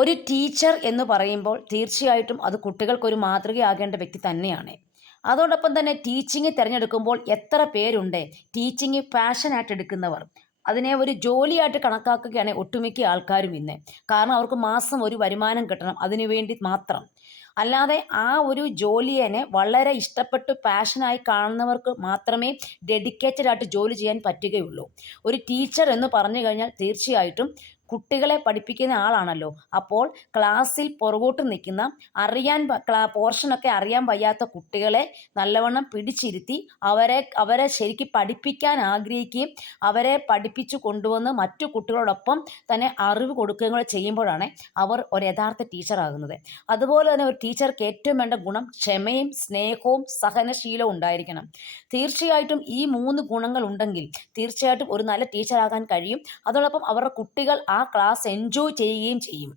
ഒരു ടീച്ചർ എന്ന് പറയുമ്പോൾ തീർച്ചയായിട്ടും അത് കുട്ടികൾക്കൊരു മാതൃകയാകേണ്ട വ്യക്തി തന്നെയാണ്. അതോടൊപ്പം തന്നെ ടീച്ചിങ് തിരഞ്ഞെടുക്കുമ്പോൾ എത്ര പേരുണ്ട് ടീച്ചിങ് പാഷനായിട്ട് എടുക്കുന്നവർ. അതിനെ ഒരു ജോലിയായിട്ട് കണക്കാക്കുകയാണ് ഒട്ടുമിക്ക ആൾക്കാരും ഇന്ന്. കാരണം അവർക്ക് മാസം ഒരു വരുമാനം കിട്ടണം അതിനു വേണ്ടി മാത്രം. അല്ലാതെ ആ ഒരു ജോലിയെ വളരെ ഇഷ്ടപ്പെട്ട് പാഷനായി കാണുന്നവർക്ക് മാത്രമേ ഡെഡിക്കേറ്റഡ് ആയിട്ട് ജോലി ചെയ്യാൻ പറ്റുകയുള്ളൂ. ഒരു ടീച്ചർ എന്ന് പറഞ്ഞു കഴിഞ്ഞാൽ തീർച്ചയായിട്ടും കുട്ടികളെ പഠിപ്പിക്കുന്ന ആളാണല്ലോ. അപ്പോൾ ക്ലാസ്സിൽ പുറകോട്ട് നിൽക്കുന്ന അറിയാൻ പോർഷനൊക്കെ അറിയാൻ വയ്യാത്ത കുട്ടികളെ നല്ലവണ്ണം പിടിച്ചിരുത്തി അവരെ ശരിക്ക് പഠിപ്പിക്കാൻ ആഗ്രഹിക്കുകയും അവരെ പഠിപ്പിച്ചു കൊണ്ടുവന്ന് മറ്റു കുട്ടികളോടൊപ്പം തന്നെ അറിവ് കൊടുക്കുകയും കൂടെ ചെയ്യുമ്പോഴാണ് അവർ ഒരു യഥാർത്ഥ ടീച്ചറാകുന്നത്. അതുപോലെ തന്നെ ഒരു ടീച്ചർക്ക് ഏറ്റവും വേണ്ട ഗുണം ക്ഷമയും സ്നേഹവും സഹനശീലവും ഉണ്ടായിരിക്കണം. തീർച്ചയായിട്ടും ഈ 3 ഗുണങ്ങൾ ഉണ്ടെങ്കിൽ തീർച്ചയായിട്ടും ഒരു നല്ല ടീച്ചറാകാൻ കഴിയും. അതോടൊപ്പം അവരുടെ കുട്ടികൾ ആ ക്ലാസ് എൻജോയ് ചെയ്യുകയും ചെയ്യും.